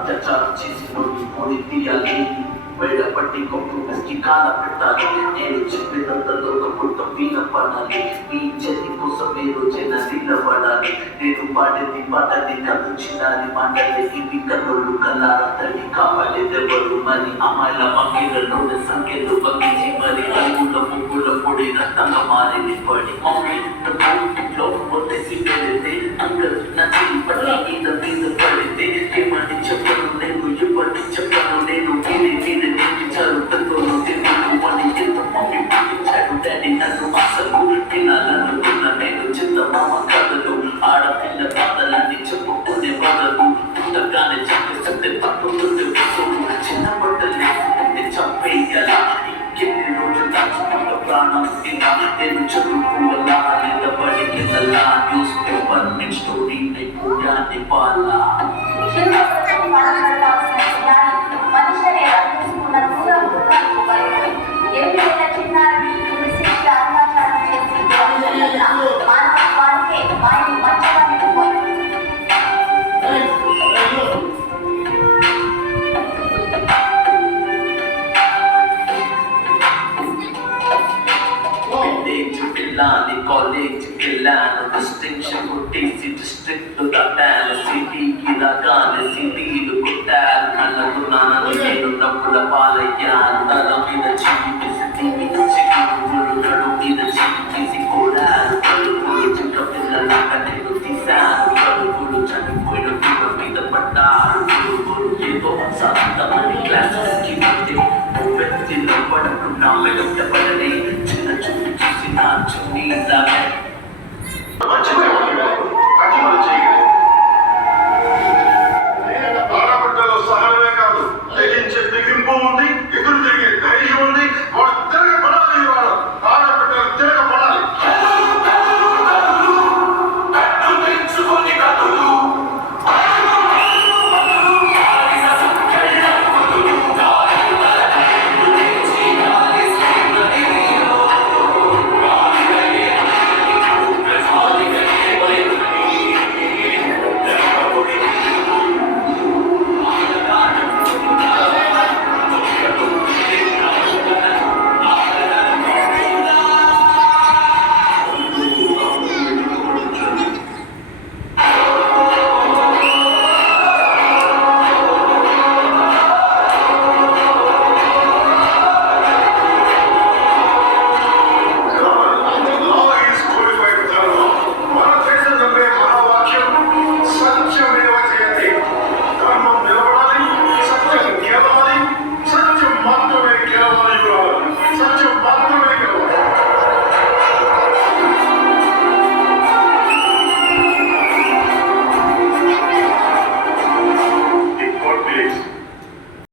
అత్యాచారం చేసినోడిని పోని తీయాలి, బయటపట్టి కొట్టుకి కాల పెట్టాలి. నేను చెప్పినంత లోకపుట్టం వీణ పడాలి, ఈ చెల్లి కోసం మీరు జన నిలబడాలి. నేను పాడేది పాటది కథ చిన్నారి మాటలే ఇవి కన్నులు కల్లార తల్లి కాపాడేదెవరు మరి. అమ్మాయిల మగ్గిలలోని సంఖ్యలు బగ్గించి మరి అడుగుల ముగ్గుల పొడి రక్తంగా మారింది పడి. మమ్మీ ఇంట్లో వదిలేసి వెళితే అందరు నచ్చి పడి మీద మీద పడితే ఏమని చెప్పను నేను, ఇవ్వని చెప్పను నేను. మీద నేను చదువుతాను తిన్నాను అని ఎంత మమ్మీ పంపించాడు డాడీ నన్ను. అసలు తినాలనుకున్న నేను చిన్న మామ కథలు, ఆడపిల్ల బాధలన్నీ చెప్పుకునే బదులు పుట్టగానే చంపేస్తుంటే తప్పుతుంటే వస్తువులు. చిన్న బట్టలు వేసుకుంటే చంపేయగల ఇంకెన్ని రోజులు దాచుకున్న ప్రాణం తిన్నా. నేను చదువుకోవాలా లేదా బడికి వెళ్ళా, న్యూస్ పేపర్ నెక్స్ట్ స్టోరీ అయిపోయాని బాలా. కాలేజ్ వెళ్ళాను, డిస్టింక్షన్ కొట్టేసి డిస్ట్రిక్ట్ దాటాను. సిటీకి రాగానే సిటీలు కొట్టాను, కళ్ళకు నాన్నలు నేను డబ్బుల పాలయ్యాను. తల మీద చీపేసి తీసి గురువులు నడు మీద చీపేసి కోరాను. పలుకులు చిన్న పిల్లలాగా నేను తీశాను, పలుకులు చనిపోయిన పిల్ల మీద పడ్డారు. గురువులు ఏదో సాధమని క్లాసెస్కి వస్తే వ్యక్తిలో పడకు నా మెడ పడలే. చిన్న చూపు చూసి నా చున్నీ